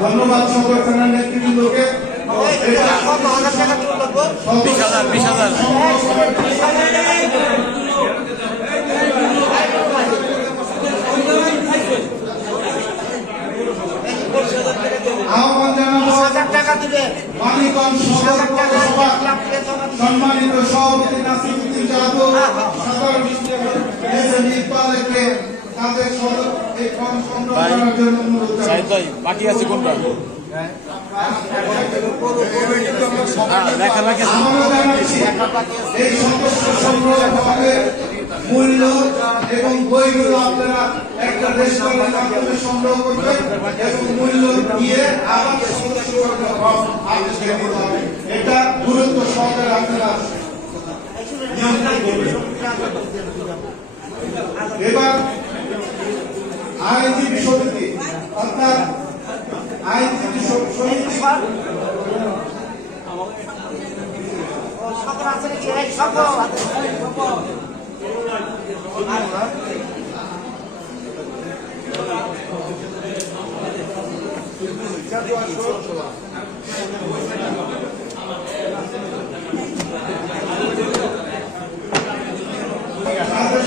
ধন্যবাদ সকল থানার নেতৃবৃন্দকে। 20,000 আহ্বান জানাবো মানিকগঞ্জ সদর পৌরসভা সম্মানিত সভাপতি নাসিরউদ্দিন যাদব, সাধারণ ইকবালকে তাদের এই ফর্ম সংগ্রহ করার জন্য অনুরোধ জানাই। বাকি আছে কোনটা? এই সদস্য সংগ্রহ ফর্মের মূল্য এবং বইগুলো আপনারা একটা রেস্টুরেন্টের মাধ্যমে সংগ্রহ করবেন এবং মূল্য দিয়ে আবার সদস্য ফর্ম আদেশকে দিতে হবে। এটা গুরুত্ব সহকারে আপনারা নিয়ন্ত্রণ করবেন। এবার আইনজীবী সমিতি অর্থাৎ আইনজীবী সমিতি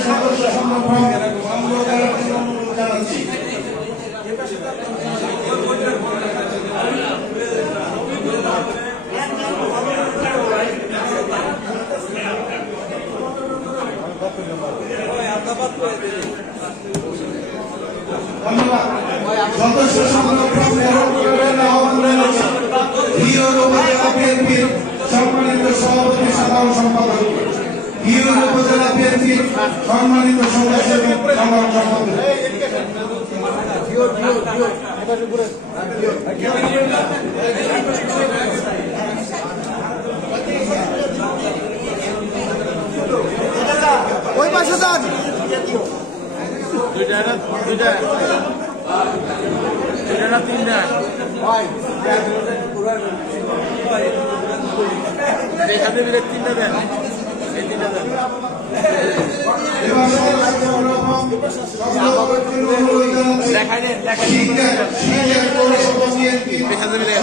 সদস্য সংগ্রহ করার জন্য অনুরোধ জানাচ্ছি। ধন্যবাদ। সদস্য সংরক্ষণ আহ্বান জানাচ্ছি হিওর উপজেলা বিএনপির সম্মানিত সভাপতি সাধারণ সম্পাদক, হিওর উপজেলা বিএনপির সম্মানিত সদস্য সাধারণ সম্পাদক। ওই পাশে যান। দুইটা না তিনটা এখানে মিলে তিনটা দেন, এই তিনটা দেন। দেখাই দেন, এখানে মিলে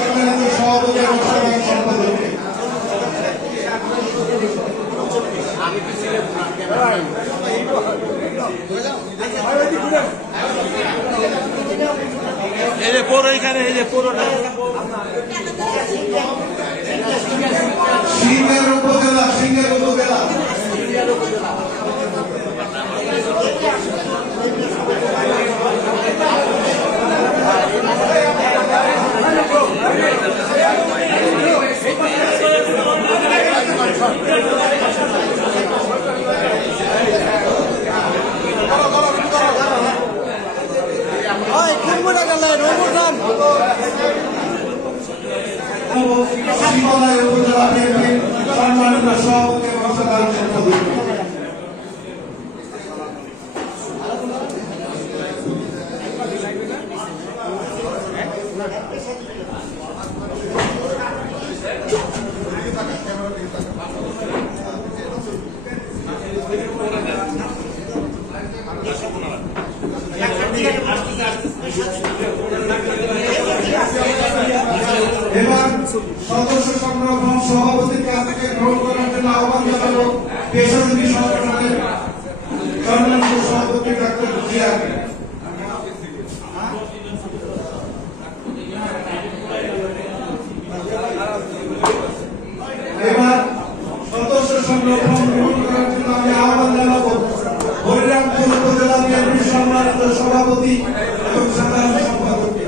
এই যে পুরো এখানে, এই যে পুরোটা সিংহের উপজেলা সম্মানিত সভাপতি এবং সাধারণ সম্পাদক। এবার সদস্য সংরক্ষণ সভাপতির কাছ থেকে গ্রহণ করার জন্য আহ্বান জানাবো পেশাজীবী সংগঠনের সম্মানিত সভাপতি ডাক্তার জিয়াকে। এবার সদস্য সংরক্ষণ গ্রহণ করার জন্য আমি আহ্বান জানাবো হরিরামপুর উপজেলা বিএনপির সম্মানিত সভাপতি এবং সাধারণ সম্পাদককে।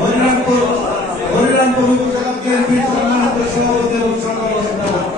হরিরামপুর উপজেলা বিএনপির সম্মানিত সভাপতি এবং সাধারণ সম্পাদক।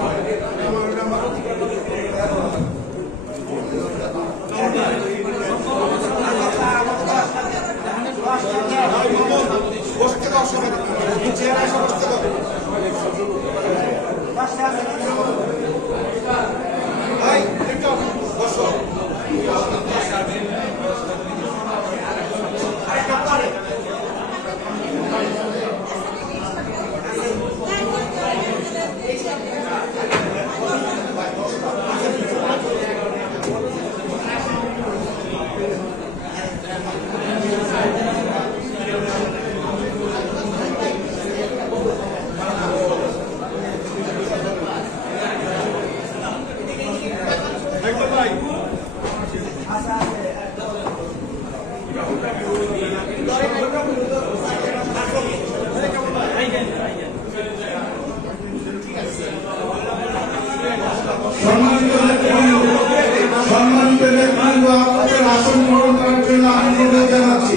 সম্মানিত নেতৃবৃন্দ, আপনাদের আসন গ্রহণ করার জন্য আমি অনুরোধ জানাচ্ছি।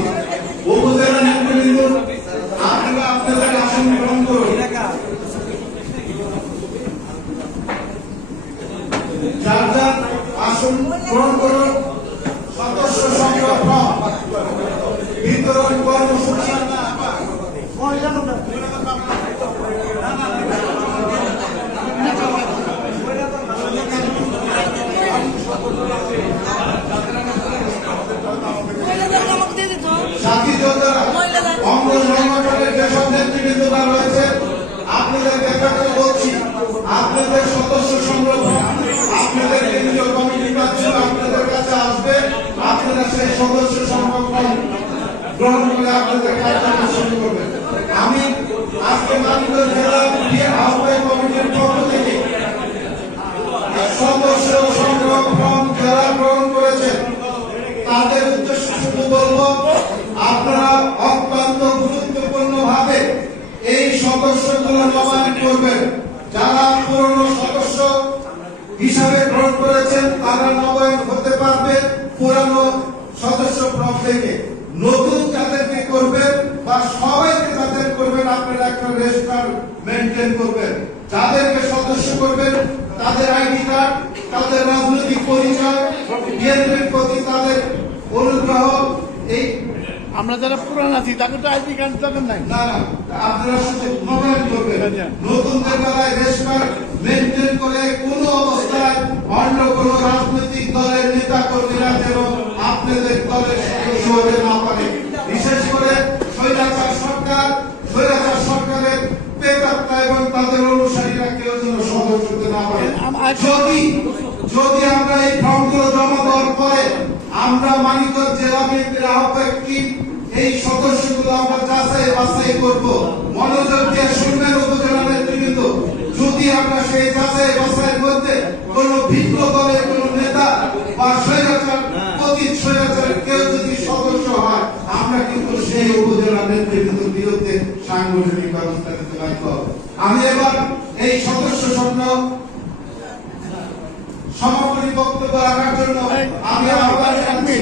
উপজেলা নেতৃবৃন্দ, আপনারা আপনাদের আসন গ্রহণ করুন। যার যার আসন গ্রহণ করুন। সদস্য সংগ্রহ বিতরণ কর্মসূচি সাথী যোদ্ধারা, অঙ্গ সংগঠনের যেসব নেতৃবৃন্দরা রয়েছে, আপনাদের দেখাতে বলছি, আপনাদের সদস্য সংগ্রহ, আপনাদের কেন্দ্রীয় কমিটির কাছে আপনাদের কাছে আসবে। আপনারা সেই সদস্য সংরক্ষণ গ্রহণ করে আপনাদের কার্যক্রম শুরু করবেন। আমি আজকে মানিকগঞ্জ জেলা আহ্বায়ক কমিটির পক্ষ থেকে সদস্য সংরক্ষণ যারা গ্রহণ করেছেন তাদের উদ্দেশ্যে শুধু বলবো, আপনারা অত্যন্ত গুরুত্বপূর্ণ ভাবে এই সদস্যগুলো নবায়ন করবেন। যারা পুরনো সদস্য হিসাবে গ্রহণ করেছেন তারা নবায়ন হতে পারবে পুরানো সদস্য পদ থেকে। নতুন যাদেরকে করবেন বা সবাইকে যাদের করবেন, আপনারা একটা রেজিস্টার মেনটেন করবেন। যাদেরকে সদস্য করবেন তাদের আইডি কার্ড, তাদের রাজনৈতিক পরিচয়, বিএনপির প্রতি তাদের অনুগ্রহ, এই আমরা যারা পুরান আছি তাকে তো আইডি কার্ড দরকার নাই। না না, আপনারা শুধু নবায়ন করবেন। নতুনদের বেলায় রেজিস্টার মেনটেন করে কোন অবস্থায় অন্য কোন রাজনৈতিক দলের নেতা কর্মীরা যেন আপনাদের দলের সদস্য হতে না পারে। বিশেষ করে স্বৈরাচার সরকারের প্রেতাত্মা এবং তাদের অনুসারীরা কেউ যেন সদস্য হতে না পারে। যদি আমরা এই ফর্মগুলো জমা দেওয়ার পরে আমরা মানিকগঞ্জ জেলা বিএনপির আহ্বায়ক টিম এই সদস্যগুলো আমরা যাচাই বাছাই করব। মনোযোগ দিয়ে শুনবেন উপজেলা নেতৃবৃন্দ, যদি আমরা সেই যাচাই বাছাইয়ের মধ্যে কোন ভিন্ন দলের কোন নেতা বা স্বৈরাচার কেউ যদি সদস্য হয়, আমরা কিন্তু সেই উপজেলা নেতৃবৃন্দের বিরুদ্ধে সাংগঠনিক ব্যবস্থা নিতে বাধ্য হব। আমি এবার এই সদস্য সংগ্রহ সমাপনী বক্তব্য রাখার জন্য আমি আহ্বান জানাচ্ছি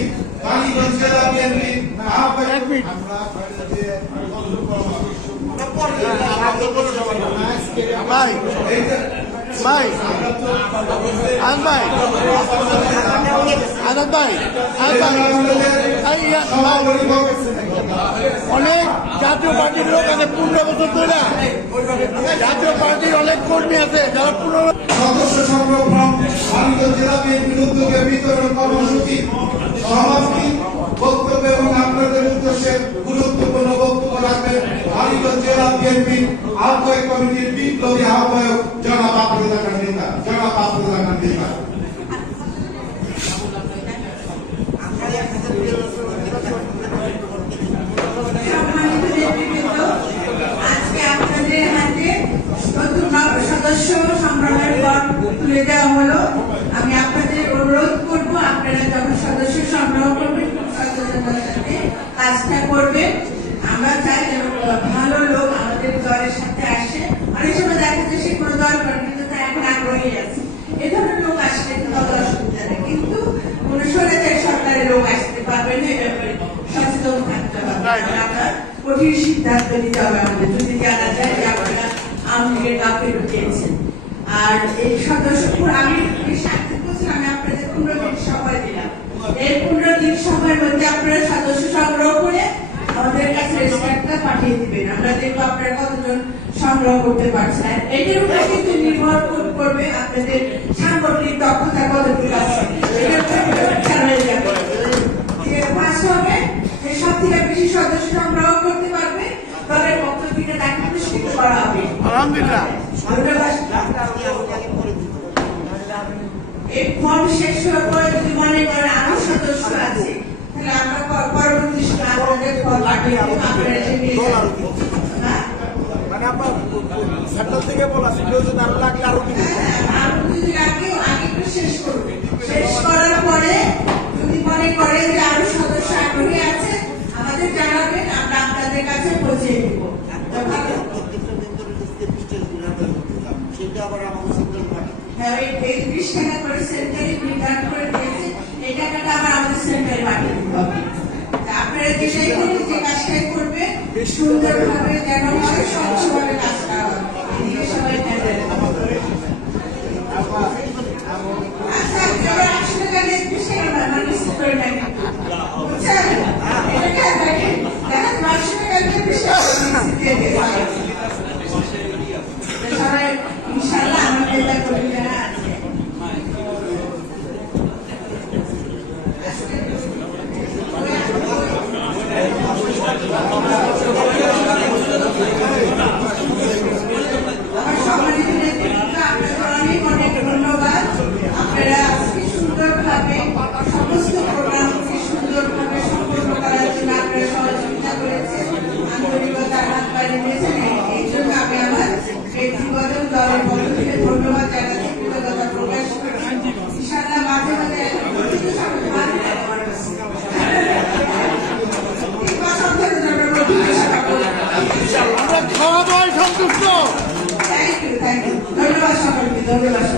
মানিকগঞ্জ জেলা বিএনপি আহ্বায়ক। ভাই ভাই আজ ভাই আজাদ ভাই অনেক জাতীয় পার্টির লোক আছে 15 বছর ধরে। জাতীয় পার্টির অনেক কর্মী আছে যারা সদস্য সংগ্রহ মানিকগঞ্জ জেলা বিএনপির উদ্যোগে বিতরণ কর্মসূচি সমাপ্তি বক্তব্য এবং আপনাদের উদ্দেশ্যে গুরুত্বপূর্ণ বক্তব্য রাখবেন মানিকগঞ্জ জেলা বিএনপির আহ্বায়ক কমিটির বিপ্লবী আহ্বায়ক জনাব আফরোজা খান নেতা। আজকে আপনাদের হাতে নতুন সদস্য সংগ্রহের পর তুলে দেওয়া হলো। আমি আপনাদের অনুরোধ করব, আপনারা যখন সদস্য সংগ্রহ করবেন সচেতনতার সাথে কাজটা করবেন। আমরা চাই যেন ভালো লোক আমাদের দলের সাথে আসে। অনেক সময় দেখা যায় সে কোনো দল করে কিন্তু তা এখন আগ্রহী আছে, এ ধরনের লোক আসলে তত অসুবিধা নেই। কিন্তু কোন স্বৈরাচারী সরকারের লোক আসতে পারবে না, এ ব্যাপারে সচেতন থাকতে হবে। আমরা কঠিন সিদ্ধান্ত নিতে হবে আমাদের, যদি জানা যায় যে আপনারা আওয়ামী লীগের কাউকে ঢুকিয়েছেন। আর এই সদস্যপুর আমি 7 বছর আমি আপনাদের 15 দিন সময় দিলাম। এই 15 দিন সময়ের মধ্যে আপনারা সদস্য সংগ্রহ করে আমাদের কাছে রেজিস্টারটা পাঠিয়ে দিবেন। আমরা দেখবো আপনারা কতজন সংগ্রহ করতে পারছেন। এটার উপরে কিন্তু নির্ভর করবে আপনাদের সাংগঠনিক দক্ষতা কতটুকু আছে। পাস হবে যে সব থেকে বেশি সদস্য সংগ্রহ করতে পারবে দলের পক্ষ থেকে তাকে পুরস্কৃত করা হবে। আলহামদুলিল্লাহ। এই ফর্ম শেষ হওয়ার পরে যদি মনে করেন আরো সদস্য আছে, তাহলে আমরা পরবর্তী সময় আপনাদের ফর্ম পাঠিয়ে দেবো, আপনারা এসে নিয়ে যাবেন। মানে আপনার সেন্টার থেকে বলা ছিল যে আরো লাগলে আরো আরো যদি লাগে আগে একটু শেষ করবে। শেষ করার পরে যদি মনে করেন যে আরো সদস্য আগ্রহী আছে আমাদের জানাবেন, আমরা আপনাদের কাছে পৌঁছে দেব। হ্যাঁ, এই 30 টাকা করে সেন্টারে নির্ধারণ করে দিয়েছে। সুন্দরভাবে যেন হয়, স্বচ্ছভাবে কাজটা হয়, এদিকে সবাই খেয়াল রাখবেন। আচ্ছা, এবার 800 টাকা দিয়ে বেশি আমরা রিসিভ করে নেই, বুঝছেন? এটা খেয়াল রাখেন, দেখেন 800 টাকা দিয়ে বেশি রিসিভ দিয়ে দেয়। সবাই ইনশাআল্লাহ আমাদের এটা করবে না। আমার সম্মানিত নেতৃত্ব, আপনাদের অনেক অনেক ধন্যবাদ। আপনারা আজকে সুন্দরভাবে সমস্ত প্রোগ্রামকে সুন্দরভাবে সম্পন্ন করার জন্য আপনারা সহযোগিতা করেছেন, আন্তরিকতার হাত বাড়িয়ে দিয়েছেন। এই জন্য আমি আমার ব্যক্তিগত দলের পক্ষ থেকে ধন্যবাদ জানাচ্ছি, কৃতজ্ঞতা প্রকাশ করছি। ইনশাআল্লাহ মাঝে মাঝে আমরা খাওয়া দাওয়ায় সন্তুষ্ট। থ্যাংক ইউ, ধন্যবাদ সকলকে, ধন্যবাদ।